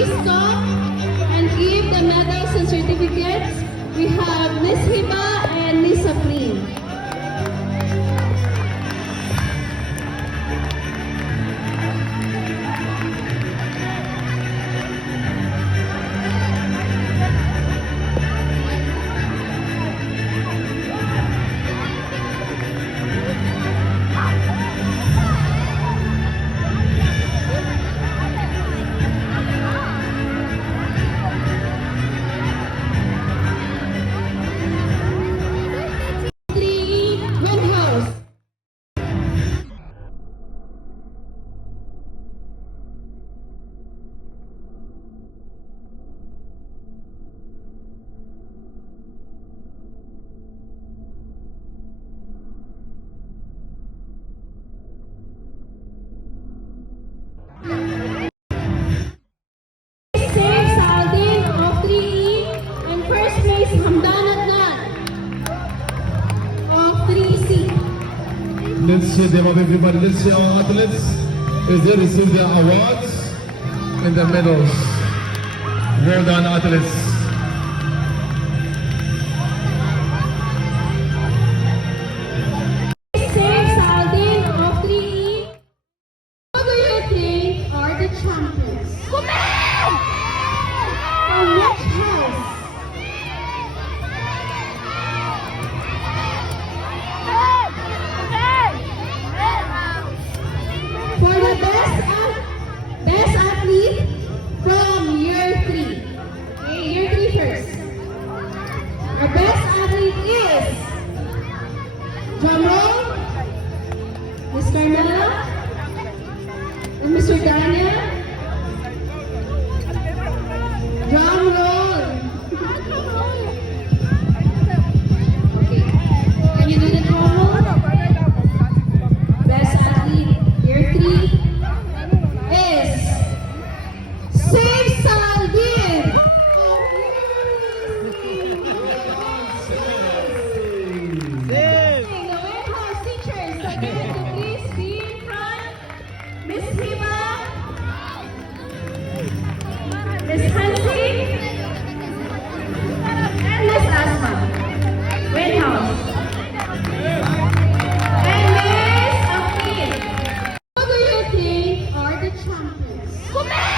please stop and give the medals and certificates. We have Miss Hiba and Miss Saprin. Let's show them up, everybody. Let's see our athletes as they receive their awards and the medals. Well done, athletes. Safe Saldin of 3E. Who do you think are the champions? From which house? For the best athlete from year 3. Okay, year 3 first. Our best athlete is drum roll, Miss Carmela and Mr. Daniel. Drum roll. Okay, can you do the drum roll? Best athlete, year 3 is Safe Saldin. The warehouse teachers, again,